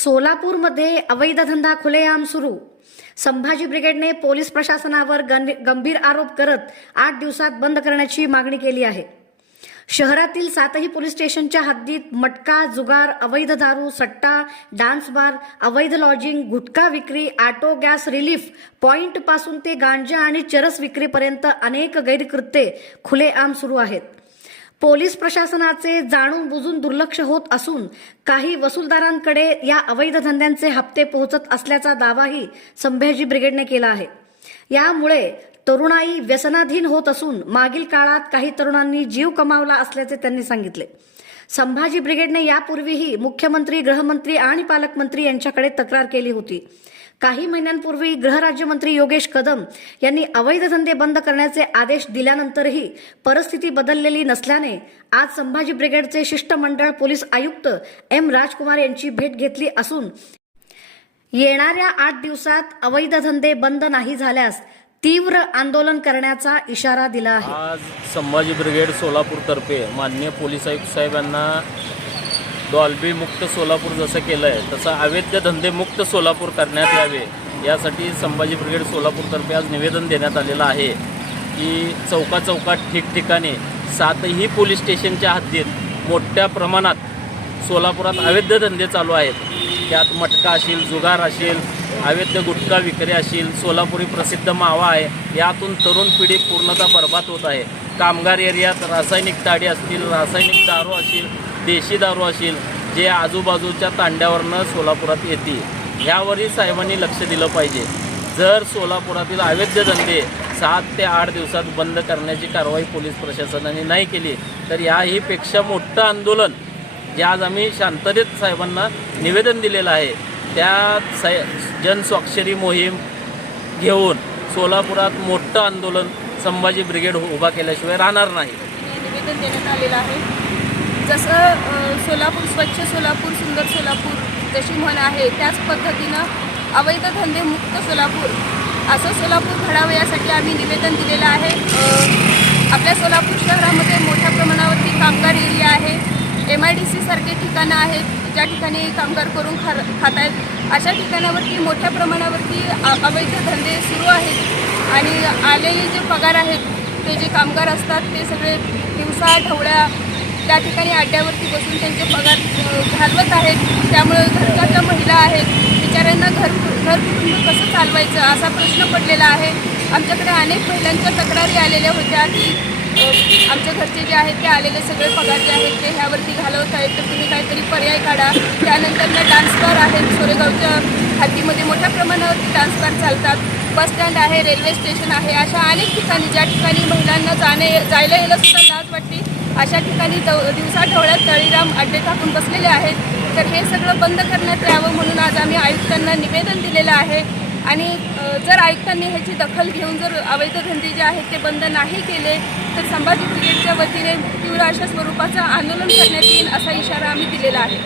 सोलापूरमध्ये अवैध धंदा खुलेआम सुरू. संभाजी ब्रिगेडने पोलीस प्रशासनावर गंभीर आरोप करत 8 दिवसात बंद करण्याची मागणी केली आहे. शहरातील 7ही पोलीस स्टेशनच्या हद्दीत मटका, जुगार, अवैध दारू, सट्टा, डान्स बार, अवैध लॉजिंग, गुटखा विक्री, ऑटो गॅस रिलीफ पॉइंट पासून ते गांजा आणि चरस विक्रीपर्यंत अनेक गैरकृत्ये खुलेआम सुरू आहेत. पोलीस प्रशासनाचे जाणून बुजून दुर्लक्ष होत असून काही वसूलदारांकडे या अवैध धंद्यांचे हप्ते पोहोचत असल्याचा दावाही संभाजी ब्रिगेडने केला आहे. यामुळे तरुणाई व्यसनाधीन होत असून मागील काळात काही तरुणांनी जीव गमावला असल्याचे त्यांनी सांगितले. संभाजी ब्रिगेडने यापूर्वीही मुख्यमंत्री, गृहमंत्री आणि पालकमंत्री यांच्याकडे तक्रार केली होती. काही महिन्यांपूर्वी गृहराज्यमंत्री योगेश कदम यांनी अवैध धंदे बंद करण्याचे आदेश दिल्यानंतरही परिस्थिती बदललेली नसल्याने आज संभाजी ब्रिगेडचे शिष्टमंडळ पोलीस आयुक्त एम राजकुमार यांची भेट घेतली असून येणाऱ्या 8 दिवसात अवैध धंदे बंद नाही झाल्यास तीव्र आंदोलन करण्याचा इशारा दिला आहे. आज संभाजी ब्रिगेड सोलापूर तर्फे माननीय पोलीस आयुक्त साहेबांना डॉल्बी मुक्त सोलापूर जसं केलं आहे तसं अवैध धंदे मुक्त सोलापूर करण्यात यावे यासाठी संभाजी ब्रिगेड सोलापूरतर्फे आज निवेदन देण्यात आलेलं आहे की चौकात ठिकठिकाणी 7ही पोलीस स्टेशनच्या हद्दीत मोठ्या प्रमाणात सोलापुरात अवैध धंदे चालू आहेत. त्यात मटका असेल, जुगार असेल, अवैध गुटखा विक्री असेल, सोलापुरी प्रसिद्ध मावा आहे. यातून तरुण पिढी पूर्णतः बर्बाद होत आहे. कामगार एरियात रासायनिक ताडी असतील, रासायनिक दारू असेल, देशी दारू असेल, जे आजूबाजूच्या तांड्यावरनं सोलापुरात येते. ह्यावरही साहेबांनी लक्ष दिलं पाहिजे. जर सोलापुरातील अवैध धंदे 7 ते 8 दिवसात बंद करण्याची कारवाई पोलीस प्रशासनाने नाही केली तर याहीपेक्षा मोठं आंदोलन जे आज आम्ही शांततेत साहेबांना निवेदन दिलेलं आहे त्या जनस्वाक्षरी मोहीम घेऊन सोलापुरात मोठं आंदोलन संभाजी ब्रिगेड उभा केल्याशिवाय राहणार नाही. निवेदन देण्यात आलेलं आहे. जसं सोलापूर स्वच्छ सोलापूर, सुंदर सोलापूर जशी म्हण आहे त्याच पद्धतीनं अवैध धंदे मुक्त सोलापूर असं सोलापूर घडावं यासाठी आम्ही निवेदन दिलेलं आहे. आपल्या सोलापूर शहरामध्ये मोठ्या प्रमाणावरती कामगार एरिया आहे. MIDC सारखे ठिकाणं आहेत ज्या ठिकाणी कामगार करून खात आहेत. अशा ठिकाणावरती मोठ्या प्रमाणावरती अवैध धंदे सुरू आहेत आणि आलेले जे पगार आहेत ते जे कामगार असतात ते सगळे दिवसा ढवळ्या त्या ठिकाणी अड्ड्यावरती बसून त्यांचे पगार घालवत आहेत. त्यामुळे घरच्या महिला आहेत बिचाऱ्यांना घर कुटुंब कसं चालवायचं असा प्रश्न पडलेला आहे. आमच्याकडे अनेक महिलांच्या तक्रारी आलेल्या होत्या की आमच्या घरचे जे आहेत ते आलेले सगळे पगार जे आहेत ते ह्यावरती घालवत आहेत तर तुम्ही काहीतरी पर्याय काढा. त्यानंतर डान्स बार आहेत. सोरेगावच्या हद्दीमध्ये मोठ्या प्रमाणावरती डान्स बार चालतात. बस स्टँड आहे, रेल्वे स्टेशन आहे. अशा अनेक ठिकाणी ज्या ठिकाणी महिलांना जायला यायला सुद्धा लाज वाटते अशा ठिकाणी दिवसा ढवळ्यात तळीराम अड्डे टाकून बसलेले आहेत. तर हे सगळं बंद करण्यात यावं म्हणून आज आम्ही आयुक्तांना निवेदन दिलेलं आहे. आणि जर आयुक्तांनी ह्याची दखल घेऊन जर अवैध धंदे जे आहेत ते बंद नाही केले तर संभाजी ब्रिगेडच्या वतीने तीव्र अशा स्वरूपाचं आंदोलन करण्यात येईल असा इशारा आम्ही दिलेला आहे.